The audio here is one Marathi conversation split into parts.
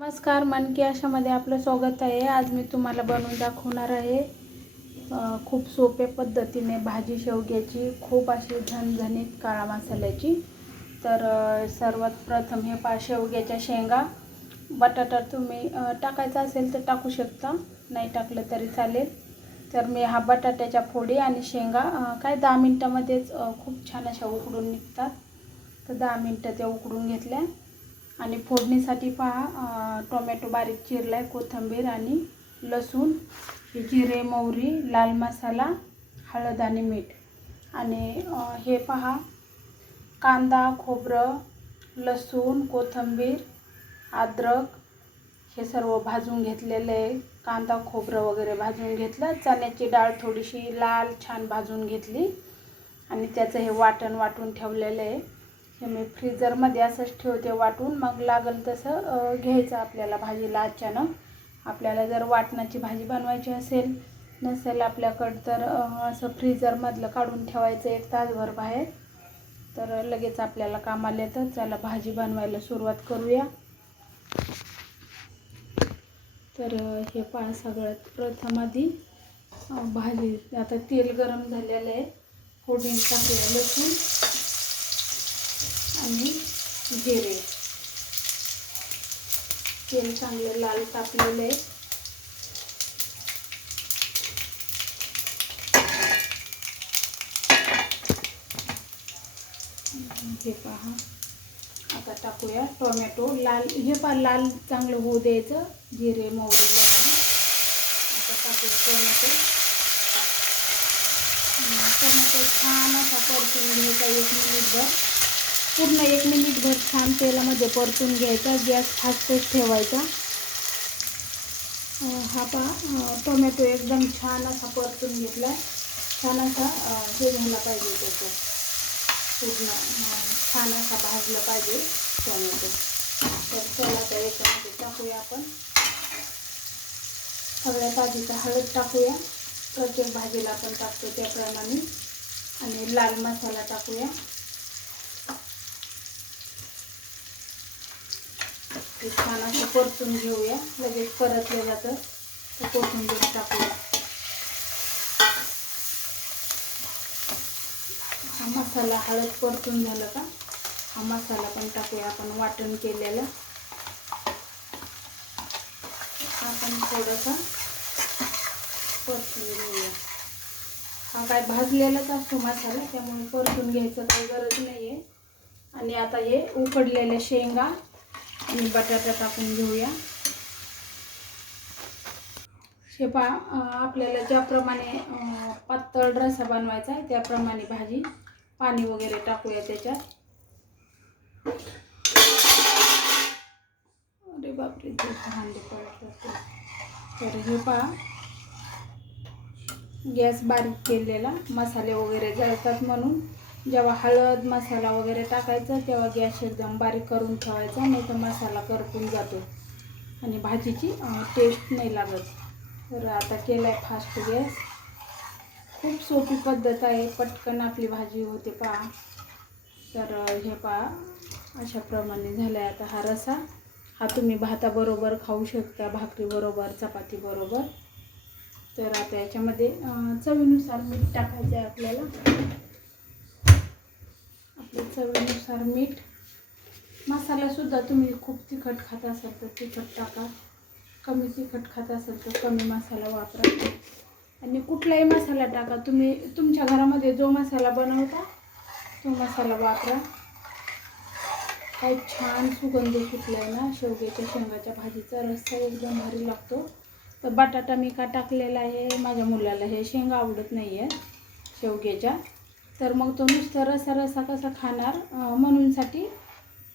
नमस्कार, मन की आशामध्ये आपलं स्वागत आहे। आज मी तुम्हाला बनवून दाखवणार आहे खूप सोप्या पद्धतीने भाजी शेवग्याची, खूप अशी झणझणीत काळा मसाल्याची। तर सर्वात प्रथम हे शेवग्याच्या शेंगा, बटाटा तुम्ही टाकायचा असेल तर टाकू शकता, नाही टाकलं तरी चालेल। तर मी हा बटाट्याच्या फोडी आणि शेंगा काय 10 मिनिटांमध्येच खूप छान अशा उकडून निघतात। तर 10 मिनिटं त्या उकडून घेतल्या। आणि फोडणीसाठी पहा, टोमॅटो बारीक चिरलाय, कोथिंबीर आणि लसूण, जिरे, मोहरी, लाल मसाला, हळद आणि मीठ। आणि हे पहा, कांदा, खोबरं, लसूण, कोथिंबीर, अद्रक हे सर्व भाजून घेतलेले आहे। कांदा खोबरं वगैरे भाजून घेतलं। चण्याची डाळ थोडीशी लाल छान भाजून घेतली आणि त्याचं हे वाटून ठेवलेलं आहे। हे मी फ्रीजरमध्ये असंच ठेवते वाटून, मग लागल तसं घ्यायचं आपल्याला भाजीला। अचानक आपल्याला जर वाटणाची भाजी बनवायची नसेल आपल्याकडं, तर असं फ्रीजरमधलं काढून ठेवायचं 1 तासभर बाहेर, तर लगेच आपल्याला कामाला येतं। चला भाजी बनवायला सुरुवात करूया। तर हे पहा, सगळ्यात प्रथम आधी भाजी, आता तेल गरम झालेलं आहे, फोडणी टाकूया लसूण आणि जिरे। तेल चांगलं लाल तापलेलं आहे। हे पहा, आता टाकूया टोमॅटो। हे पहा, लाल चांगलं होऊ द्यायचं, जिरे, मोहरी, लसूण। आता टाकूया टोमॅटो छान असा परतून घ्यायचा 1 मिनिटभर, पूर्ण 1 मिनिटभर छान तेलामध्ये परतून घ्यायचा। गॅस फास्टच ठेवायचा। हा पहा, टोमॅटो एकदम छान असा परतून घेतला, छान असा हे झाला पाहिजे, त्याचं पूर्ण छान असा भाजलं पाहिजे टोमॅटो। तर चला आता याच्यामध्ये टाकूया आपण सगळ्यात आधी हळद टाकूया, प्रत्येक भाजीला आपण टाकतो त्याप्रमाणे, आणि लाल मसाला टाकूया। हे छान असं परतून घेऊया, लगेच परतलं जातं। तर कोथिंबीर टाकूया। हा मसाला, हळद परतून झालं का, हा मसाला पण टाकूया आपण वाटण केलेलं। आपण थोडंसं परतून घेऊया। हा काय भाजलेलाच असतो मसाला, त्यामुळे परतून घ्यायचं काही गरज नाही आहे। आणि आता हे उकडलेले शेंगा आणि बटाटा टाकून घेऊया। हे पहा, आपल्याला ज्याप्रमाणे पातळ रस्सा बनवायचा आहे त्याप्रमाणे भाजी, पाणी वगैरे टाकूया त्याच्यात। अरे बापरे, ते भांडे पडतात। तर हे पहा, गॅस बारीक केलेला, मसाले वगैरे जळतात म्हणून जेव्हा हळद मसाला वगैरे टाकायचं तेव्हा गॅस एकदम बारीक करून ठेवायचा, नाही तर मसाला करपून जातो आणि भाजीची टेस्ट नाही लागत। तर आता केलाय फास्ट गॅस। खूप सोपी पद्धत आहे, पटकन आपली भाजी होते पहा। तर हे पहा, अशा प्रमाणे झालाय आता हा रस्सा। हा तुम्ही भाताबरोबर खाऊ शकता, भाकरीबरोबर, चपातीबरोबर। तर आता याच्यामध्ये चवीनुसार मीठ टाकायचं आहे आपल्याला, आपल्या चवीनुसार मीठ। मसालासुद्धा तुम्ही खूप तिखट खात असाल तर तिखट टाका, कमी तिखट खात असाल तर कमी मसाला वापरा। आणि कुठलाही मसाला टाका, तुम्ही तुमच्या घरामध्ये जो मसाला बनवता तो मसाला वापरा। काय छान सुगंध सुटलाय ना शेवग्याच्या शेंगाच्या भाजीचा, रस्सा एकदम भारी लागतो। तर बटाटा मी का टाकलेला आहे, माझ्या मुलाला हे शेंगा आवडत नाही आहे शेवग्याच्या, तर मग तो नुसता रस्सा कसा खाणार, म्हणूनसाठी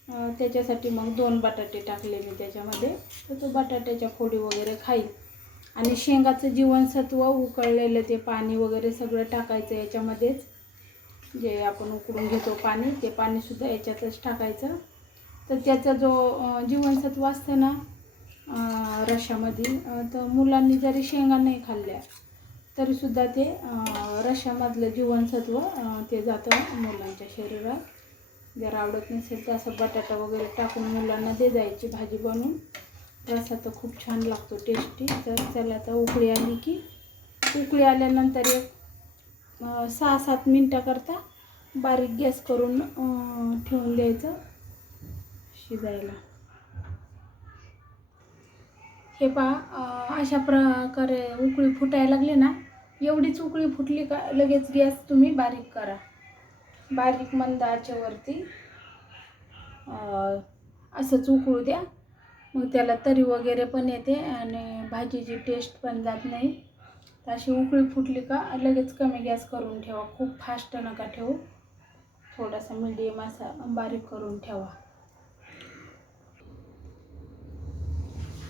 त्याच्यासाठी मग 2 बटाटे टाकले मी त्याच्यामध्ये, तर तो बटाट्याच्या फोडी वगैरे खाईल। आणि शेंगाचं जीवनसत्व, उकळलेलं ते पाणी वगैरे सगळं टाकायचं याच्यामध्येच, जे आपण उकळून घेतो पाणी, ते पाणीसुद्धा याच्यातच टाकायचं। तर त्याचा जो जीवनसत्व असतं ना रश्श्यामध्ये, तर मुलांनी जरी शेंगा नाही खाल्ल्या तरीसुद्धा ते रश्श्यामधलं जीवनसत्व ते जातं मुलांच्या शरीरात। जर आवडत नसेल तर असं बटाटा वगैरे टाकून मुलांना दे जायची भाजी बनवून, रस्सा तर खूप छान लागतो, टेस्टी. तर चला आता उकळी आली की उकळी आल्यानंतर एक 6-7 मिनटाकरता बारीक गॅस करून ठेवून द्यायचं शिजायला. हे पहा, अशा प्रकारे उकळी फुटायला लागली ना, एवढीच उकळी फुटली का लगेच गॅस तुम्ही बारीक करा. बारीक मंद आचेवरती असंच उकळू द्या. मग त्याला तरी वगैरे पण येते आणि भाजीची टेस्ट पण जात नाही. तर अशी उकळी फुटली का लगेच कमी गॅस करून ठेवा. खूप फास्ट नका ठेवू, थोडासा मीडियम असा बारीक करून ठेवा.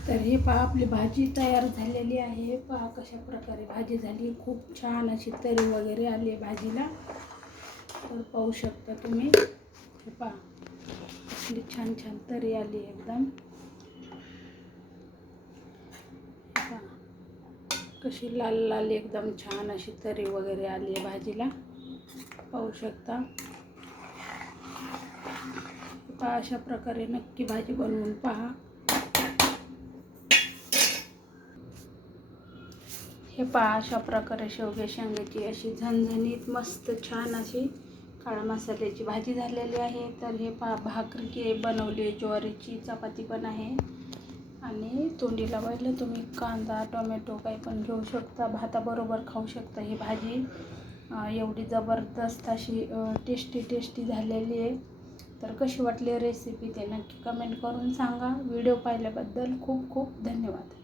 तर हे पहा, आपली भाजी तयार झालेली आहे. पहा कशा प्रकारे भाजी झाली, खूप छान अशी तरी वगैरे आली आहे भाजीला. तर पाहू शकता तुम्ही. हे पहा, आपली छान छान तरी आली एकदम. पहा कशी लाल लाल एकदम छान अशी तरी वगैरे आली आहे भाजीला, पाहू शकता. पहा अशा प्रकारे नक्की भाजी बनवून पहा. हे पहा, अशा प्रकारे शेवगे शेंगाची अशी झणझणीत मस्त छान अशी काळा मसाल्याची भाजी झालेली आहे. तर हे पहा, भाकरी बनवली, ज्वारीची चपाती पण आहे आणि तोंडी लावायला तुम्ही कांदा टोमॅटो काही पण घेऊ शकता, भाताबरोबर खाऊ शकता. ही भाजी एवढी जबरदस्त अशी टेस्टी झालेली आहे. तर कशी वाटली रेसिपी ते नक्की कमेंट करून सांगा. व्हिडिओ पाहिल्याबद्दल खूप खूप धन्यवाद.